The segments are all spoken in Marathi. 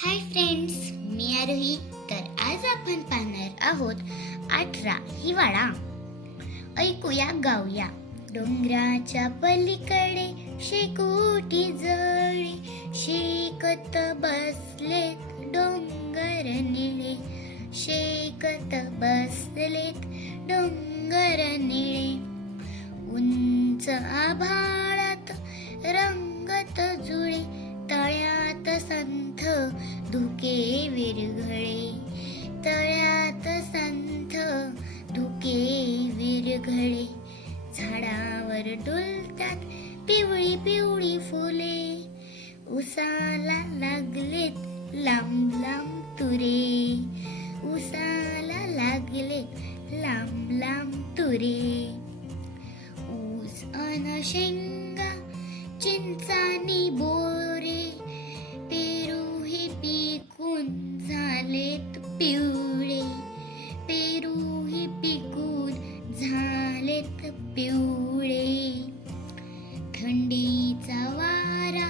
हाय फ्रेंड्स, मी आरोही. तर आज आपण पाहणार आहोत 18 हिवाळा. ऐकूया गाऊया. डोंगराच्या पलीकडे शेकोटी जळी, शेकत बसलेत डोंगर निळे, शेकत बसलेत डोंगर निळे. उंच आभाळात रंगत जुळे, तळ्यात संथ धुके विरघळे, तळ्यात संथ धुके विरघळे. झाडावर डुलतात पिवळी पिवळी फुले, उसाला लागलेत लांब लांब तुरे, उसाला लागलेत लांब लांब तुरे. ऊस अन शेंगा चिंचानी बोरे, पेरू हे पिकून झालेत पिवळे, पेरू हे पिकून झालेत पिवळे. थंडीचा वारा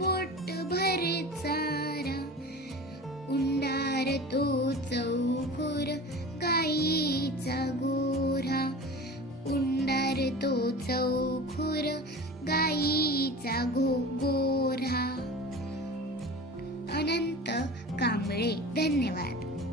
पोटभर चारा, उंडार तो चौखुर गाईचा गोरा, उंडार तो चौखुर गाईचा गोरा.